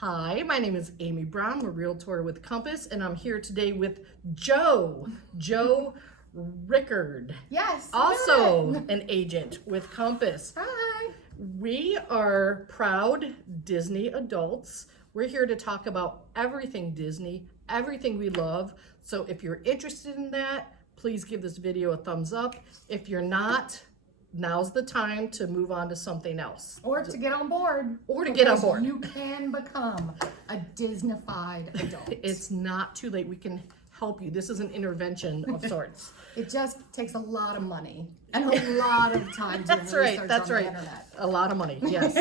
Hi, my name is Amy Brown. I'm a realtor with Compass, and I'm here today with Joe Rickard. Yes. Also an agent with Compass. Hi. We are proud Disney adults. We're here to talk about everything Disney, everything we love. So if you're interested in that, please give this video a thumbs up. If you're not, now's the time to move on to something else. Or to get on board. Or to get on board. You can become a Disney-fied adult. It's not too late. We can help you. This is an intervention of sorts. It just takes a lot of money and a lot of time to research on the internet. A lot of money, yes.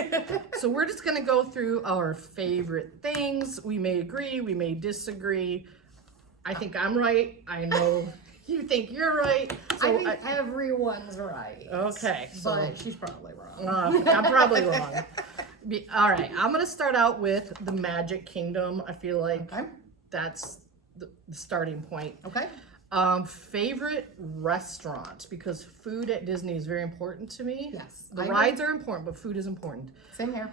So we're just going to go through our favorite things. We may agree, we may disagree. I think I'm right. I know you think you're right. So I think everyone's right. Okay. But she's probably wrong. I'm probably wrong. All right. I'm going to start out with the Magic Kingdom. I feel like that's the starting point. Okay. Favorite restaurant, because food at Disney is very important to me. Yes. The rides are important, but food is important. Same here.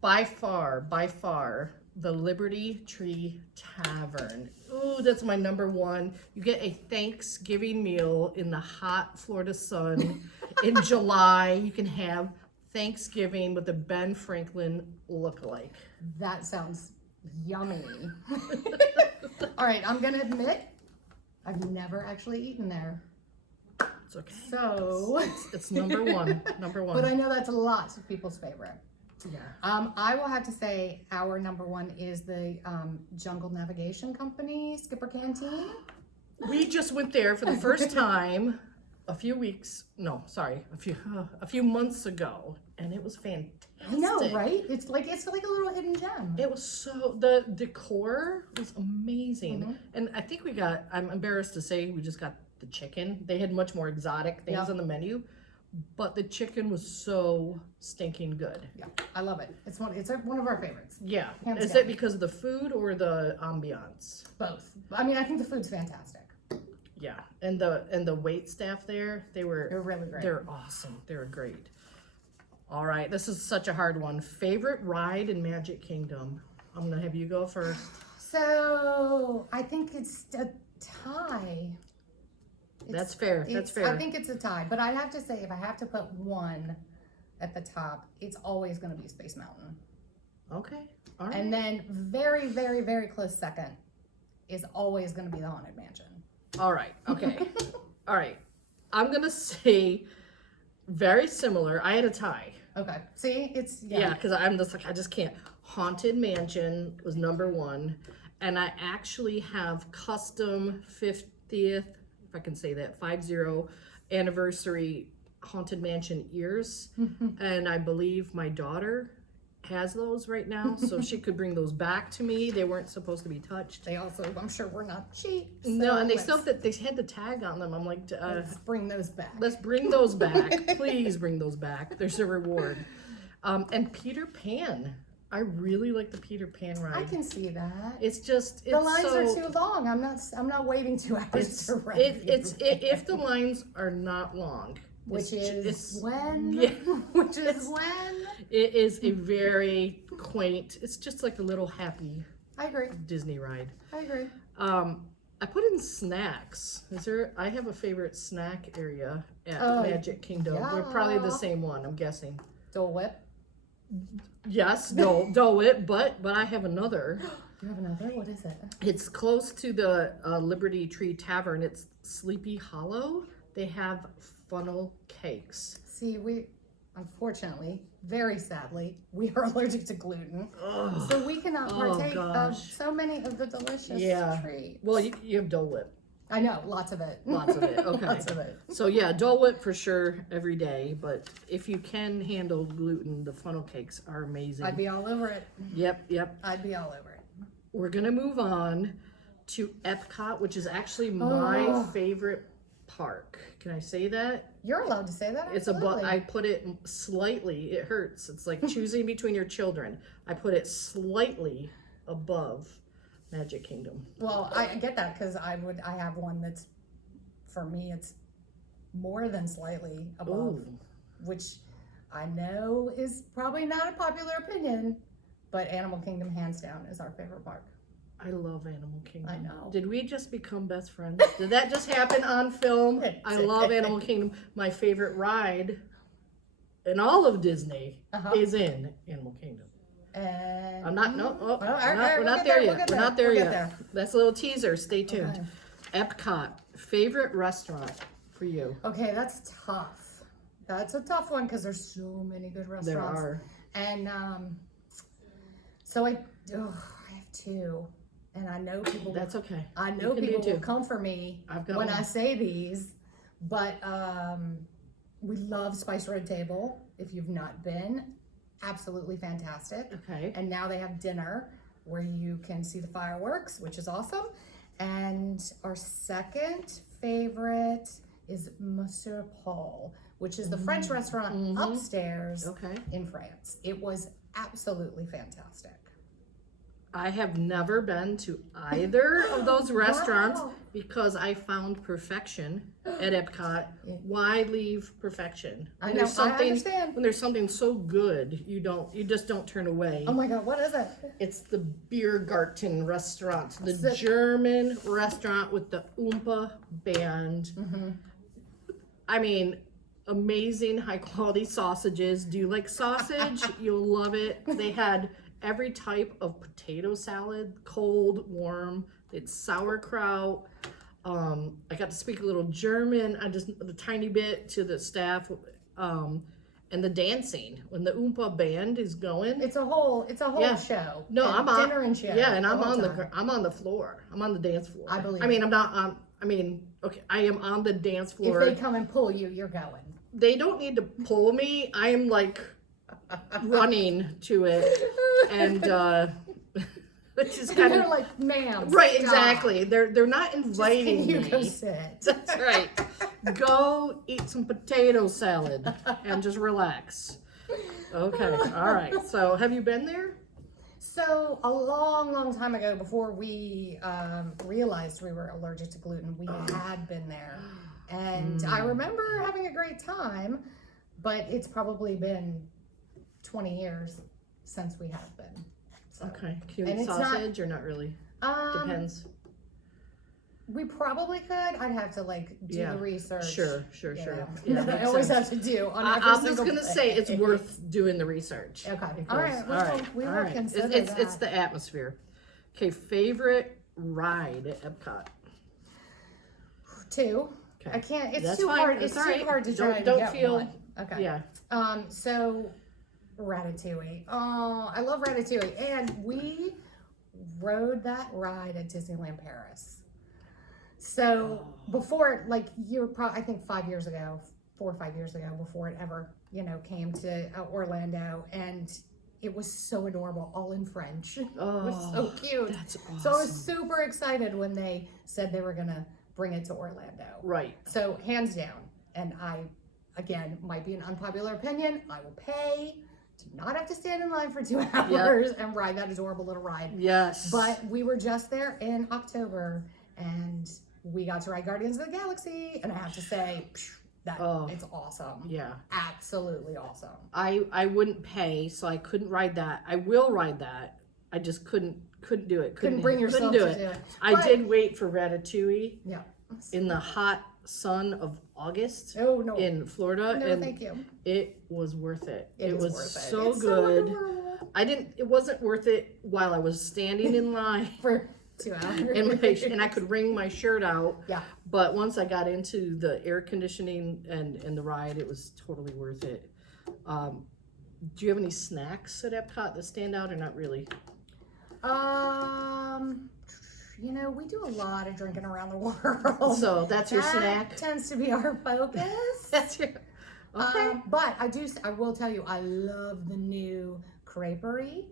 By far, the Liberty Tree Tavern. Ooh, that's my number one. You get a Thanksgiving meal in the hot Florida sun in July. You can have Thanksgiving with a Ben Franklin lookalike. That sounds yummy. All right, I'm gonna admit, I've never actually eaten there. It's okay. So it's number one. But I know that's lots of people's favorite. Yeah. I will have to say our number one is the Jungle Navigation Company, Skipper Canteen. We just went there for the first time a few months ago, and it was fantastic. I know, right? It's like a little hidden gem. It was the decor was amazing. Mm-hmm. And I think I'm embarrassed to say we just got the chicken. They had much more exotic things on the menu, but the chicken was so stinking good. Yeah, I love it. It's one of our favorites. Yeah. Hands Is down. it because of the food or the ambiance? Both. I mean, I think the food's fantastic. Yeah. And the wait staff there, they're really great. They're awesome. They were great. All right, this is such a hard one. Favorite ride in Magic Kingdom? I'm gonna have you go first. So I think it's a tie. That's fair. I think it's a tie, but I have to say, if I have to put one at the top, it's always going to be Space Mountain. Okay. All right. And then very, very, very close second is always going to be the Haunted Mansion. All right. Okay. All right. I'm gonna say very similar. I had a tie. Okay. See, it's because I'm just like I just can't. Haunted Mansion was number one, and I actually have custom 50th. If I can say that, 50 anniversary Haunted Mansion ears. And I believe my daughter has those right now, so she could bring those back to me. They weren't supposed to be touched. They also, I'm sure, were not cheap. So no, and they had the tag on them. I'm like, let's bring those back. Let's bring those back. Please bring those back. There's a reward. And Peter Pan. I really like the Peter Pan ride. I can see that. It's just the lines are too long. I'm not waiting 2 hours to ride. If the lines are not long, which is when. It is a very quaint. It's just like a little happy. I agree. Disney ride. I agree. I put in snacks. I have a favorite snack area at Magic Kingdom. Yeah. We're probably the same one, I'm guessing. Dole Whip. Yes, Dole Whip, but I have another. You have another? What is it? It's close to the Liberty Tree Tavern. It's Sleepy Hollow. They have funnel cakes. See, unfortunately, very sadly, we are allergic to gluten. Ugh. So we cannot partake of so many of the delicious treats. Well, you have Dole Whip. I know, lots of it. Lots of it, okay. Lots of it. So yeah, Dole Whip for sure every day, but if you can handle gluten, the funnel cakes are amazing. I'd be all over it. Yep. I'd be all over it. We're gonna move on to Epcot, which is actually my favorite park. Can I say that? You're allowed to say that. It's I put it slightly. It hurts. It's like choosing between your children. I put it slightly above Magic Kingdom. Well, I get that because I have one that's, for me, it's more than slightly above, which I know is probably not a popular opinion, but Animal Kingdom hands down is our favorite park. I love Animal Kingdom. I know. Did we just become best friends? Did that just happen on film? I love Animal Kingdom. My favorite ride in all of Disney is in Animal Kingdom. And I'm not, no, oh, we're not there yet. We're not there We'll yet. get there. That's a little teaser. Stay tuned. Epcot, favorite restaurant for you? Okay, that's tough. That's a tough one because there's so many good restaurants. There are. And so I have two. And I know people. That's okay. I know people will come for me when I say these, but we love Spice Red Table. If you've not been, absolutely fantastic. Okay. And now they have dinner where you can see the fireworks, which is awesome. And our second favorite is Monsieur Paul, which is the French restaurant upstairs in France. It was absolutely fantastic. I have never been to either of those restaurants because I found perfection at Epcot. Why leave perfection? I know, I understand. When there's something so good, you just don't turn away. Oh my God, what is it? It's the Biergarten Restaurant, the German restaurant with the Oompa band. I mean, amazing high quality sausages. Do you like sausage? You'll love it. They had every type of potato salad, cold, warm. It's sauerkraut. I got to speak a little German. I just a tiny bit to the staff. And the dancing when the Oompa band is going. It's a whole show. No, and I'm on dinner and show. Yeah, and I'm on the floor. I'm on the dance floor. I believe. I mean, I'm not. Okay, I am on the dance floor. If they come and pull you, you're going. They don't need to pull me. I am like running to it, and which is kind of like, ma'am. Right, stop. Exactly. They're not inviting Just, can you me. go sit? That's right. Go eat some potato salad and just relax. Okay. All right. So, have you been there? So a long time ago, before we realized we were allergic to gluten, we had been there, and I remember having a great time. But it's probably been 20 years since we have been. So. Okay. Can you eat sausage or not really? Depends. We probably could. I'd have to do the research. Sure. Yeah, I always have to do. I'm just gonna say it's worth doing the research. Okay. Because, We will consider that. It's the atmosphere. Okay. Favorite ride at Epcot? Two. Okay. I can't. It's That's too fine. hard. It's too hard to try. Don't feel. One. Okay. Yeah. So Ratatouille. Oh, I love Ratatouille, and we rode that ride at Disneyland Paris. So before, I think 5 years ago, 4 or 5 years ago, before it ever, came to Orlando, and it was so adorable, all in French. Oh, it was so cute. That's awesome. So I was super excited when they said they were gonna bring it to Orlando. Right. So hands down, and again, might be an unpopular opinion, I will pay to not have to stand in line for 2 hours and ride that adorable little ride. Yes. But we were just there in October, and we got to ride Guardians of the Galaxy, and I have to say, it's awesome. Yeah. Absolutely awesome. I wouldn't pay, so I couldn't ride that. I will ride that. I just couldn't do it. Couldn't bring yourself to do it. it. I did wait for Ratatouille. Yeah. In the hot sun of August in Florida. No, and thank you. It was worth it. It was worth it. So it's good. So it wasn't worth it while I was standing in line for 2 hours. and I could wring my shirt out. Yeah. But once I got into the air conditioning and the ride, it was totally worth it. Do you have any snacks at Epcot that stand out or not really? We do a lot of drinking around the world. So that's your snack? That tends to be our focus. That's your... Okay. But I will tell you, I love the new Crêperie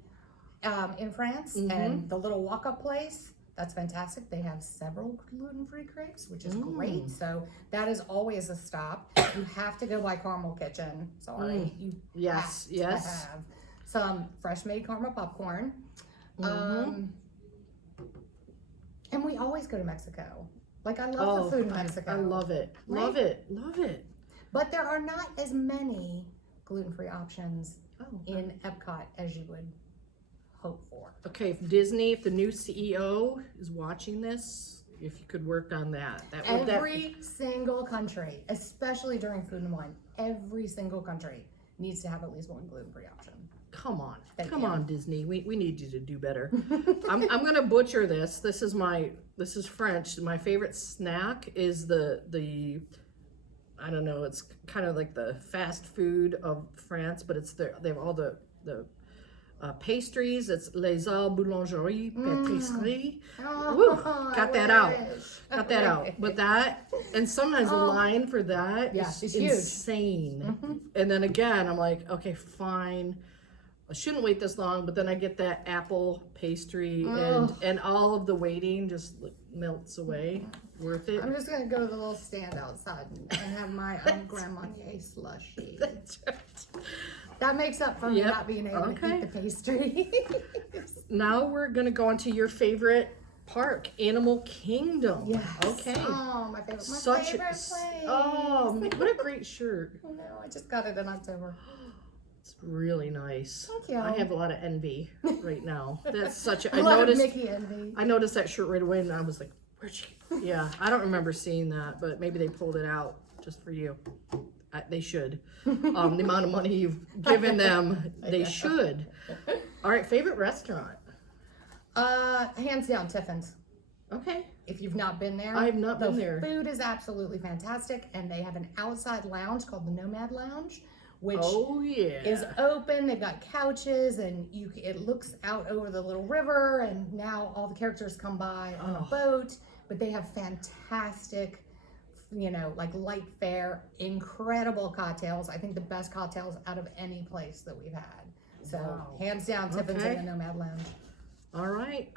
in France and the little walk-up place. That's fantastic. They have several gluten-free crepes, which is great. So that is always a stop. You have to go by Caramel Kitchen. Sorry. You have to have some fresh-made caramel popcorn. And we always go to Mexico. I love the food in Mexico. I love it. Right? Love it. Love it. But there are not as many gluten-free options in Epcot as you would hope for. Okay, if Disney, if the new CEO is watching this, if you could work on that. Every single country, especially during Food and Wine, every single country needs to have at least one gluten-free option. Come on. Thank Come you. on, Disney. We need you to do better. I'm gonna butcher this. This is French. My favorite snack is the I don't know, it's kind of like the fast food of France, but they have all the pastries. It's Les Halles Boulangerie-Patisserie. Woo, got that out. Got that out. But that, and sometimes the line for that is insane. And then again, I'm like, okay, fine. I shouldn't wait this long, but then I get that apple pastry and all of the waiting just melts away. Worth it. I'm just gonna go to the little stand outside and have my own Grand Marnier slushy. That's right. That makes up for me not being able to eat the pastry. Now we're gonna go on to your favorite park, Animal Kingdom. Yes. Okay. Oh, my favorite. Favorite place. Oh, what a great shirt. Oh no, I just got it in October. It's really nice. Thank you. I have a lot of envy right now. That's such a. I noticed Mickey envy. I noticed that shirt right away, and I was like, "Where'd she?" Yeah, I don't remember seeing that, but maybe they pulled it out just for you. They should. The amount of money you've given them, they should. All right, favorite restaurant. Hands down, Tiffins. Okay. If you've not been there, I have not been there. The food is absolutely fantastic, and they have an outside lounge called the Nomad Lounge, which is open. They've got couches, and it looks out over the little river, and now all the characters come by on a boat, but they have fantastic, like light fare, incredible cocktails. I think the best cocktails out of any place that we've had. So hands down, Tiffins and the Nomad Lounge. All right.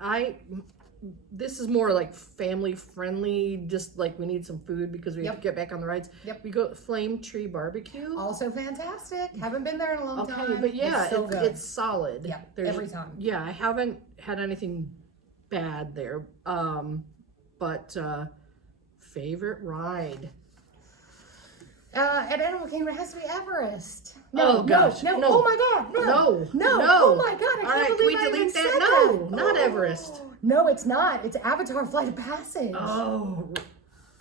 This is more like family friendly, just like we need some food because we have to get back on the rides. Yep. We go Flame Tree Barbecue. Also fantastic. Haven't been there in a long time. But yeah, it's so good. It's solid. Yep, every time. Yeah, I haven't had anything bad there. But favorite ride. At Animal Kingdom, it has to be Everest. No. Oh my God, no. Oh my God, I can't believe I even said that. No, not Everest. No, it's not. It's Avatar Flight of Passage. Oh.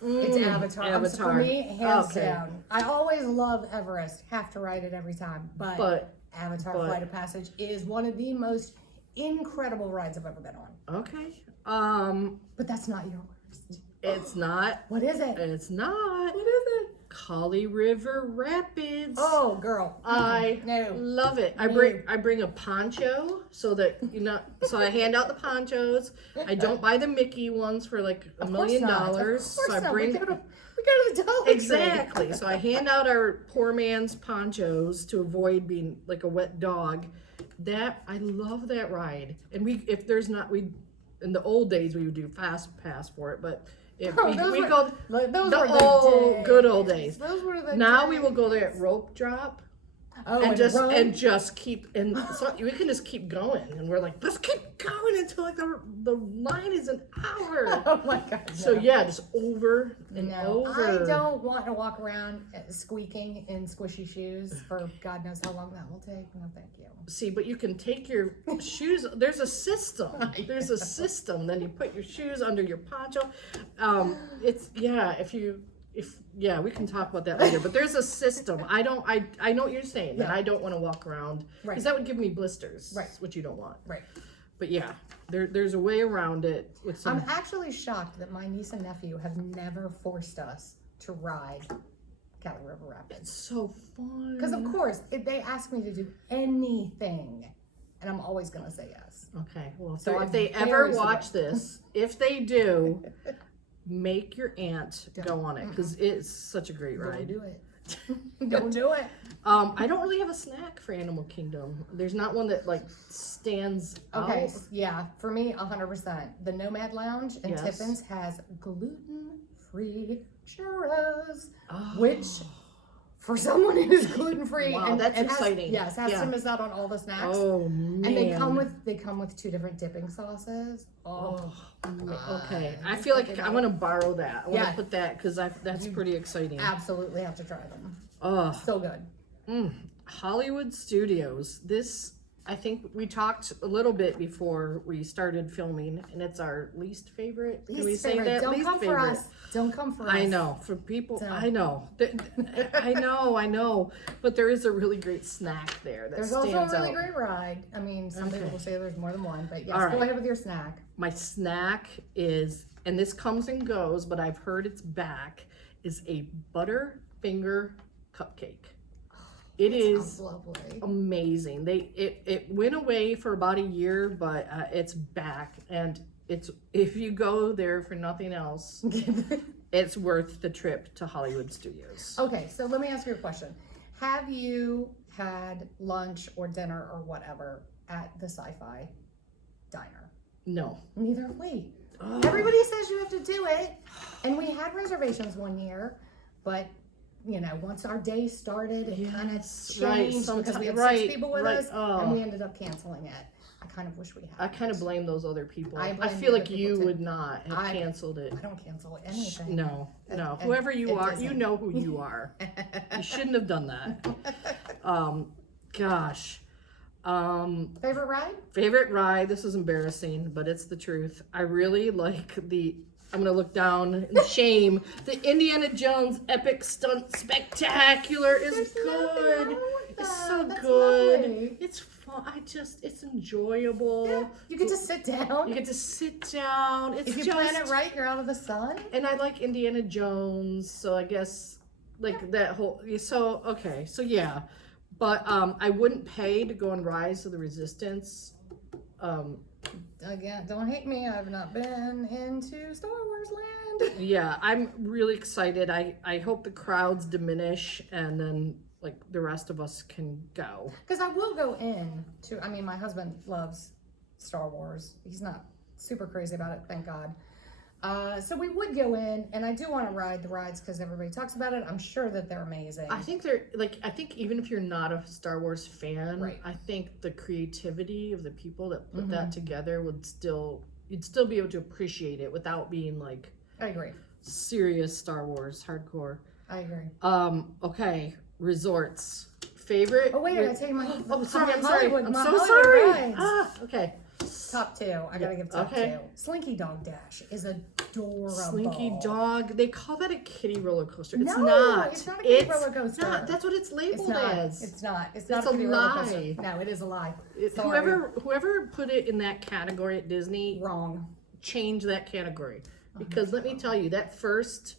It's Avatar. Avatar. For me, hands down. I always love Everest. Have to ride it every time. But Avatar Flight of Passage is one of the most incredible rides I've ever been on. Okay. But that's not yours. It's not. What is it? It's not. What is it? Kali River Rapids. Oh, girl. I love it. I bring a poncho so that so I hand out the ponchos. I don't buy the Mickey ones for like $1 million. So I bring we go to the Dollar Tree. Exactly. So I hand out our poor man's ponchos to avoid being like a wet dog. I love that ride. And in the old days we would do fast pass for it, but those we were go the good old days. Those were the Now days. we will go there at rope drop. Oh, and just keep so we can just keep going, and we're like, let's keep going until like the line is an hour. Oh my God! No. So yeah, just over and over. I don't want to walk around squeaking in squishy shoes for God knows how long that will take. No, thank you. See, but you can take your shoes. There's a system. There's a system. Then you put your shoes under your poncho. We can talk about that later. But there's a system. I know what you're saying. That I don't want to walk around because that would give me blisters. Right. Which you don't want. Right. But yeah, there's a way around it. With some. I'm actually shocked that my niece and nephew have never forced us to ride Kali River Rapids. It's so fun. Because of course, if they ask me to do anything, and I'm always going to say yes. Okay. Well, if they ever watch this, if they do. Make your aunt go on it because it's such a great ride. Don't do it. Don't do it. I don't really have a snack for Animal Kingdom. There's not one that like stands out. Yeah, for me 100%. The Nomad Lounge in Tiffins has gluten-free churros, which for someone who's gluten-free and that's exciting. Has to miss out on all the snacks. Oh man! And they come with 2 different dipping sauces. Okay. I feel like I want to borrow that. I want to put that because that's pretty exciting. Absolutely have to try them. So good. Hollywood Studios. This I think we talked a little bit before we started filming, and it's our least favorite. Can we say that? Don't least come favorite. for us. Don't come for us. I know. For people, Don't. I know. I know. But there is a really great snack there that There's stands also a really out. great ride. I mean, some people will say there's more than one, but yes, All right. go ahead with your snack. My snack is, and this comes and goes, but I've heard it's back, is a Butterfinger cupcake. It is Sounds lovely. amazing. It went away for about a year, but it's back, and it's, if you go there for nothing else, it's worth the trip to Hollywood Studios. Okay, so let me ask you a question. Have you had lunch or dinner or whatever at the Sci-Fi Diner? No. Neither have we. Oh. Everybody says you have to do it, and we had reservations one year, but you know, once our day started, it kind of changed because we had 6 people with us, and we ended up canceling it. I kind of wish we had. I kind of blame those other people. I I blame feel other like people you too. would not have canceled it. I don't cancel anything. No. And Whoever you are, Disney. you know who you are. You shouldn't have done that. Gosh. Favorite ride? Favorite ride. This is embarrassing, but it's the truth. I really like I'm gonna look down in shame. The Indiana Jones Epic Stunt Spectacular is There's nothing good. wrong with It's that. so That's good. lovely. It's fun. It's enjoyable. Yeah, you get to sit down. You get to sit down. It's If you just, plan it right, you're out of the sun. and I like Indiana Jones, so I guess like that whole. So okay, so yeah, but I wouldn't pay to go on Rise of the Resistance. Again, don't hate me. I've not been into Star Wars land. Yeah, I'm really excited. I hope the crowds diminish and then like the rest of us can go. Because I will go in to, I mean, my husband loves Star Wars. He's not super crazy about it, thank God. So we would go in, and I do want to ride the rides because everybody talks about it. I'm sure that they're amazing. I think I think even if you're not a Star Wars fan, Right. I think the creativity of the people that put that together you'd still be able to appreciate it without being like I agree. serious Star Wars hardcore. I agree. Okay, resorts. Favorite? Oh, wait, I gotta tell you my Oh, sorry, I'm my sorry. Hollywood- I'm my so Hollywood sorry. rides. Okay. Top 2. I gotta give top Okay. 2. Slinky Dog Dash is adorable. Slinky Dog. They call that a kiddie roller coaster. It's No, not. it's not a kiddie roller coaster. Not. That's what it's labeled It's not. as. It's not. It's That's not a a kiddie roller coaster. lie. No, it is a lie. Whoever put it in that category at Disney, Wrong. change that category. Because let me tell you, that first,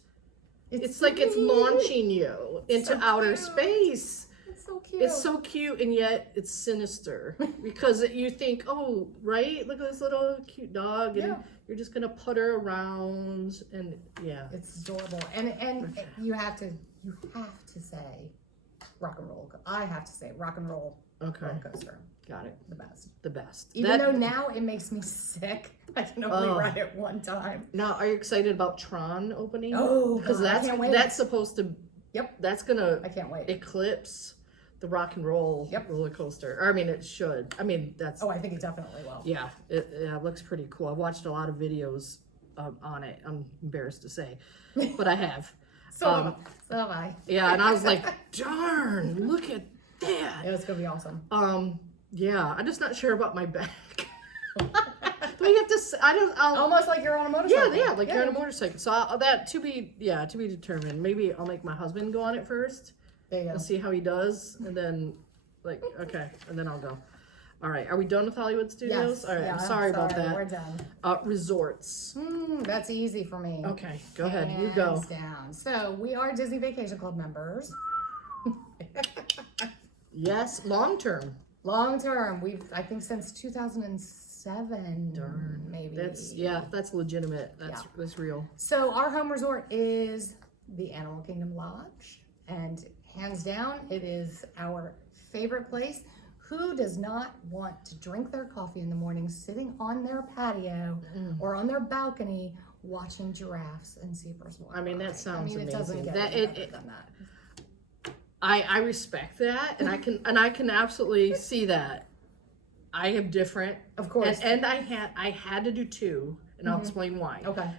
it's like sweet. it's launching you into So outer cute. space. It's so cute. It's so cute, and yet it's sinister because you think, oh, right, look at this little cute dog, and Yeah. you're just gonna putter around, and yeah, It's adorable, and you have to say rock and roll. I have to say rock and roll okay, roller coaster, got it, the best. the best. Even though now it makes me sick, I can only Oh. ride it one time. Now, are you excited about Tron opening? Oh, because God, I can't wait. that's supposed to. Yep. That's gonna I can't wait. eclipse the rock and roll roller coaster. Or, I mean, it should. I mean, that's. Oh, I think it definitely will. Yeah, it looks pretty cool. I've watched a lot of videos on it. I'm embarrassed to say, but I have. So have I. Yeah, and I was like, darn, look at that. It's gonna be awesome. Yeah, I'm just not sure about my back. Do we have to? I'll Almost like you're on a motorcycle. Yeah, like you're on a motorcycle. So that to be determined. Maybe I'll make my husband go on it first. There you go. We'll see how he does, and then okay, and then I'll go. All right, are we done with Hollywood Studios? Yes. All right, Yeah, I'm sorry about that. We're done. Resorts. That's easy for me. Okay, go ahead. You go. Hands down. So we are Disney Vacation Club members. Yes, long term. Long term. I think since 2007. Darn. Maybe. That's legitimate. That's real. So our home resort is the Animal Kingdom Lodge, and hands down, it is our favorite place. Who does not want to drink their coffee in the morning sitting on their patio or on their balcony watching giraffes and zebras walk I mean, that by? sounds It doesn't amazing. get That any it- better than that. I respect that, and I can absolutely see that. I have different, Of course. and I had to do 2, and I'll explain why. Okay.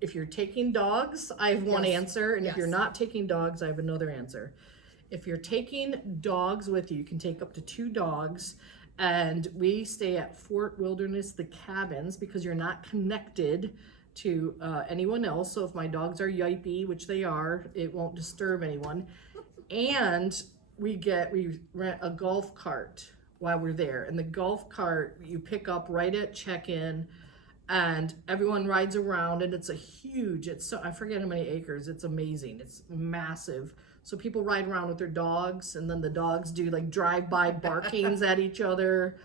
If you're taking dogs, I have one Yes. answer, and if Yes. you're not taking dogs, I have another answer. If you're taking dogs with you, you can take up to 2 dogs, And we stay at Fort Wilderness, the cabins, because you're not connected to anyone else. So if my dogs are yippy, which they are, it won't disturb anyone. And we rent a golf cart while we're there. And the golf cart you pick up right at check-in, and everyone rides around, and it's I forget how many acres. It's amazing. It's massive. So people ride around with their dogs, and then the dogs do like drive-by barkings at each other.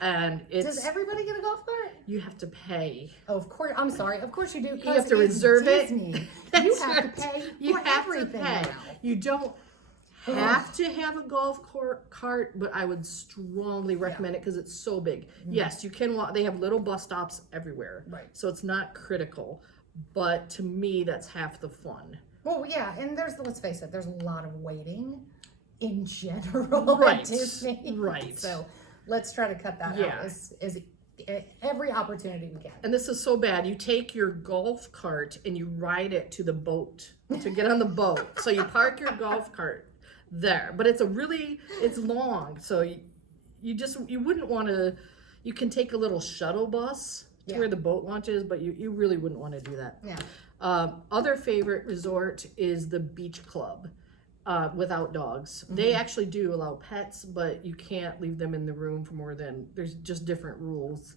And Does everybody get a golf cart? You have to pay. Oh, of course. I'm sorry. Of course you do. You have to reserve Disney. it. You have to pay You for have everything to pay. now. You don't have to have a golf cart, but I would strongly recommend it because it's so big. Yes, you can walk. They have little bus stops everywhere. Right. So it's not critical. But to me, that's half the fun. Well, yeah, and let's face it, there's a lot of waiting in general Right. at Disney. Right. So let's try to cut that out as every opportunity we can. And this is so bad. You take your golf cart and you ride it to the boat to get on the boat. So you park your golf cart there, but it's long. So you wouldn't want to. You can take a little shuttle bus to where the boat launch is, but you really wouldn't want to do that. Yeah. Other favorite resort is the beach club without dogs. They actually do allow pets, but you can't leave them in the room for more than, there's just different rules.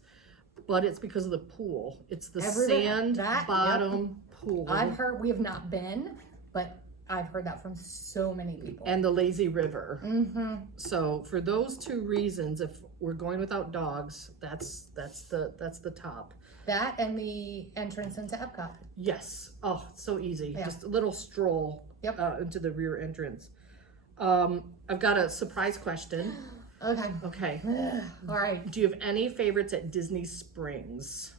But it's because of the pool. It's the sand bottom pool. I've heard, we have not been, but I've heard that from so many people. And the lazy river. So for those two reasons, if we're going without dogs, that's the top. That and the entrance into Epcot. Yes. Oh, it's so easy. Just a little stroll into the rear entrance. I've got a surprise question. Okay. All right. Do you have any favorites at Disney Springs?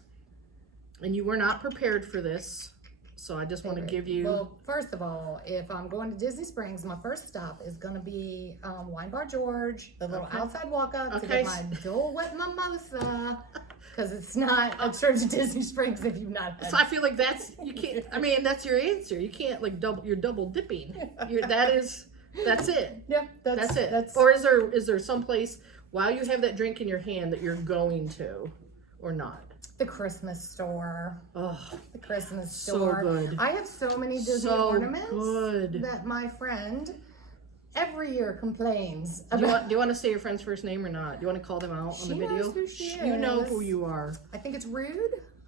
And you were not prepared for this, so I just want to give you... Well, first of all, if I'm going to Disney Springs, my first stop is going to be Wine Bar George, the little outside walk-up to get my Dole Whip mimosa. Because it's not a trip to Disney Springs if you've not had. So I feel like that's your answer. You can't you're double dipping. That's it. Yeah, that's it. Or is there some place while you have that drink in your hand that you're going to, or not? The Christmas store. Oh, the Christmas so store. good. I have so many Disney ornaments that my friend every year complains about. Do you want to say your friend's first name or not? Do you want to call them out on the video? Knows who she is. You know who you are. I think it's rude.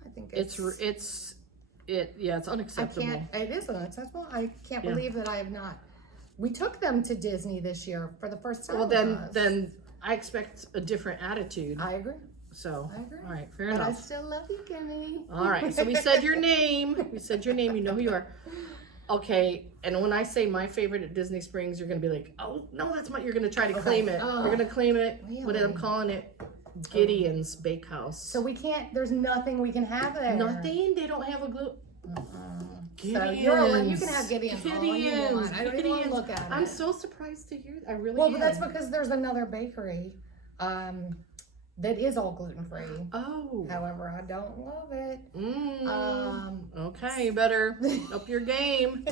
I think it's unacceptable. It is unacceptable. I can't believe that I have not. We took them to Disney this year for the first time. Well, then I expect a different attitude. I agree. So, I agree. All right, fair enough. But I still love you, Kimmy. All right, so we said your name. You know who you are. Okay, and when I say my favorite at Disney Springs, you're going to be like, oh, no, you're going to try to claim it. You're going to claim it, but I'm calling it Gideon's Bakehouse. So there's nothing we can have there. Nothing? They don't have a glue? So you can have Gideon's. Gideon's. I don't even want to look at it. I'm so surprised to hear that. I really am. Well, but that's because there's another bakery that is all gluten-free. Oh. However, I don't love it. Okay, you better up your game.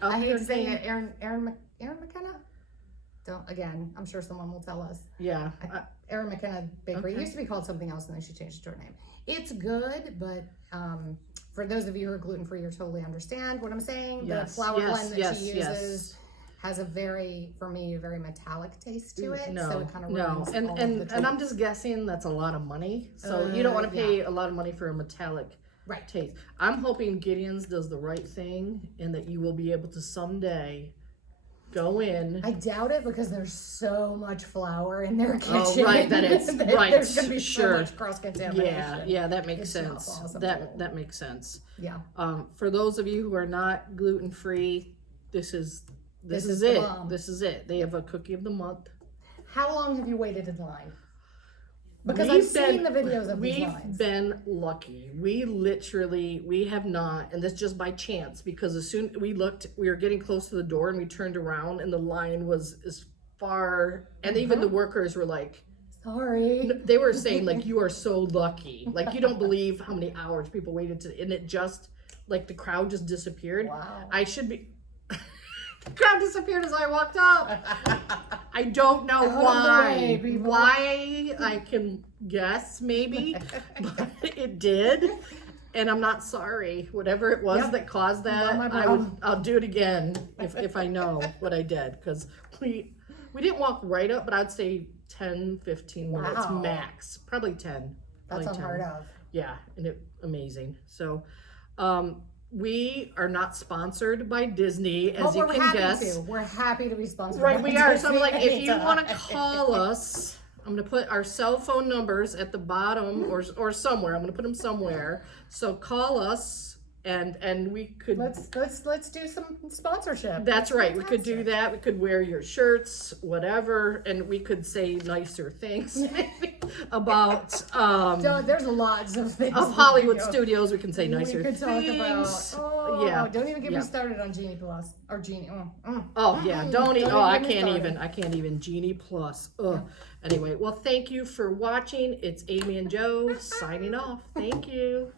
I hate to say it. Aaron McKenna? Again, I'm sure someone will tell us. Yeah. Aaron McKenna Bakery. It used to be called something else and then she changed it to her name. It's good, but for those of you who are gluten-free, you totally understand what I'm saying. The flour blend that she uses has a very metallic taste to it. So it kind of ruins all of the and I'm just guessing that's a lot of money. So you don't want to pay a lot of money for a metallic taste. I'm hoping Gideon's does the right thing and that you will be able to someday go in. I doubt it because there's so much flour in their kitchen. Oh, right, that it's right. There's going to be so much cross-contamination. Yeah, that makes sense. That makes sense. Yeah. For those of you who are not gluten-free, this is it. This is it. They have a cookie of the month. How long have you waited in line? Because I've seen the videos of these lines. We've been lucky. We have not, and that's just by chance, because as soon we were getting close to the door and we turned around and the line was as far, and even the workers were like, sorry. They were saying like, you are so lucky. Like, you don't believe how many hours people waited and it just, like, the crowd just disappeared. Wow. I should be... The crowd disappeared as I walked up. I don't know Out of the why. way, people. Why, I can guess maybe, but it did. And I'm not sorry. Whatever it was Yep. that caused that, Not my problem. I'll do it again if I know what I did. Because we didn't walk right up, but I'd say 10, 15 minutes Wow. max. Probably 10. That's Probably 10. unheard of. Yeah, and it amazing. So, we are not sponsored by Disney, as But you we're can happy guess. to. We're happy to be sponsored. Right, by we are. So I'm Disney like, if you anytime. want to call us, I'm gonna put our cell phone numbers at the bottom or somewhere. I'm gonna put them somewhere. So call us, and we could. Let's do some sponsorship. That's right. We could do that. We could wear your shirts, whatever, and we could say nicer things maybe about There's lots of things. of we Hollywood could go- studios. We can say We nicer could talk things. about. Oh, Yeah. Don't even get Yeah. me started on Genie Plus or Genie. Oh yeah, don't Don't oh, I even get me can't started. even. I can't even. Genie Plus. Ugh. Anyway, well, thank you for watching. It's Amy and Joe signing off. Thank you.